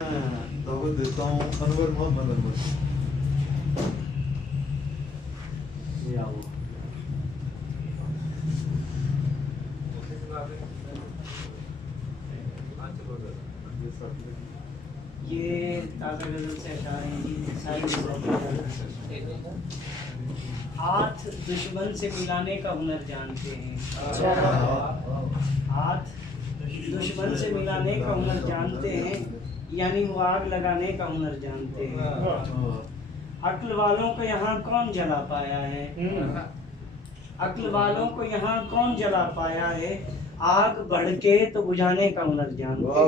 دعوت دیتا ہوں انور محمد انور. یہ تازہ غزل سے اشعار ہیں جی. ہاتھ دشمن سے ملانے کا ہنر جانتے ہیں. ہاتھ دشمن سے ملانے کا ہنر جانتے ہیں، یعنی وہ آگ لگانے کا ہنر جانتے ہیں. عقل والوں کو یہاں کون جلا پایا ہے؟ عقل والوں کو یہاں کون جلا پایا ہے؟ آگ بڑھ کے تو بجھانے کا ہنر جانتے ہیں.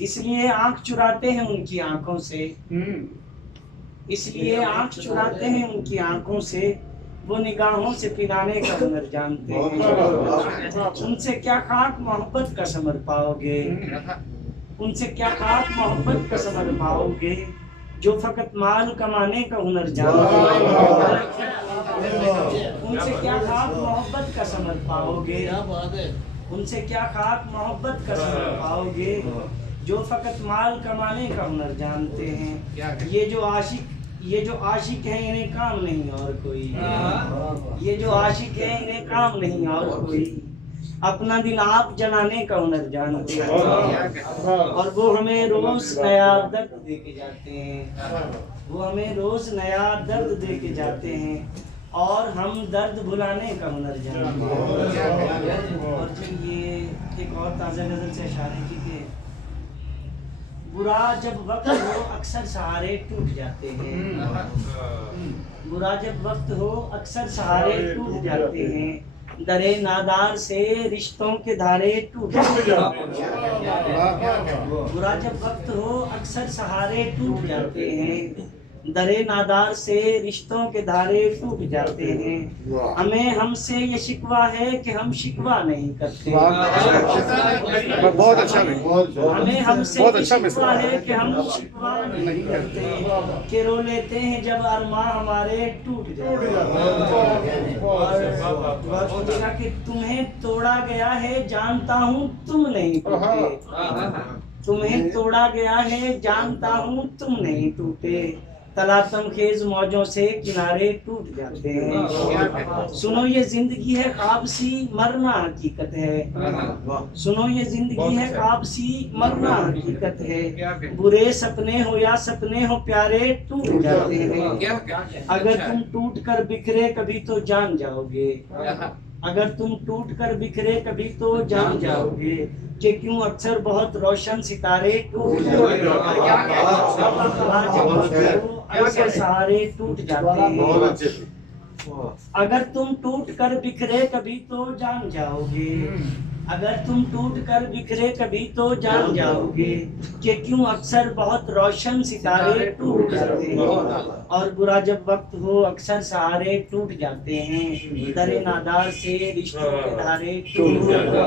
اس لیے آنکھ چراتے ہیں ان کی آنکھوں سے، اس لیے آنکھ چراتے ہیں ان کی آنکھوں سے، وہ نگاہوں سے پلانے کا ہنر جانتے ہیں. ان سے کیا خاک محبت کا ثمر پاؤ گے، ان سے کیا خاک محبت کا ثمر پاؤ گے، جو فقط مال کمانے کا ہنر جانتے ہیں. ان سے کیا خاک محبت کا ثمر پاؤ گے، ان سے کیا خاک محبت کا ثمر پاؤ گے، جو فقط مال کمانے کا ہنر جانتے ہیں. یہ جو عاشق ہیں انہیں کام نہیں اور کوئی، یہ جو عاشق ہیں انہیں کام نہیں اور کوئی، اپنا دل آپ جلانے کا ہنر جانتے ہیں. اور وہ ہمیں روز نیا درد دے کے جاتے ہیں، وہ ہمیں روز نیا درد دے کے جاتے ہیں، اور ہم درد بھلانے کا ہنر جانتے ہیں. اور جی یہ ایک اور تازہ غزل سے اشارے کی کہ برا جب وقت ہو اکثر سہارے ٹوٹ جاتے ہیں. برا جب وقت ہو اکثر سہارے ٹوٹ جاتے ہیں، درے نادار سے رشتوں کے دھارے ٹوٹ جاتے ہیں. برا جب وقت ہو اکثر سہارے ٹوٹ جاتے ہیں، درے نادار سے رشتوں کے دھارے ٹوٹ جاتے ہیں. ہمیں ہم سے یہ شکوہ ہے کہ ہم شکوہ نہیں کرتے، بہت اچھا ہمیں ہم سے یہ شکوہ ہے کہ ہم شکوہ نہیں کرتے، کہ رو لیتے ہیں جب ارماں ہمارے ٹوٹ جاتے ہیں. اور کہ تمہیں توڑا گیا ہے جانتا ہوں تم نہیں ٹوٹے، تمہیں توڑا گیا ہے جانتا ہوں تم نہیں ٹوٹے، تلاطم خیز موجوں سے کنارے ٹوٹ جاتے ہیں. سنو یہ زندگی ہے خواب سی مرنا حقیقت ہے، سنو یہ زندگی ہے خواب سی مرنا حقیقت ہے، برے سپنے ہو یا سپنے ہو پیارے ٹوٹ جاتے ہیں. اگر تم ٹوٹ کر بکھرے کبھی تو جان جاؤ گے، اگر تم ٹوٹ کر بکھرے کبھی تو جان جاؤ گے، کہ کیوں اکثر بہت روشن ستارے ٹوٹ جاتے ہیں، اکثر سہارے ٹوٹ جاتے ہیں. اگر تم ٹوٹ کر بکھرے کبھی تو جان جاؤ گے، اگر تم ٹوٹ کر بکھرے کبھی تو جان جاؤ گے، کہ کیوں اکثر بہت روشن ستارے ٹوٹ جاتے ہیں. اور برا جب وقت ہو اکثر سہارے ٹوٹ جاتے ہیں، درے نادار سے رشتوں کے دھارے ٹوٹ جاتے ہیں.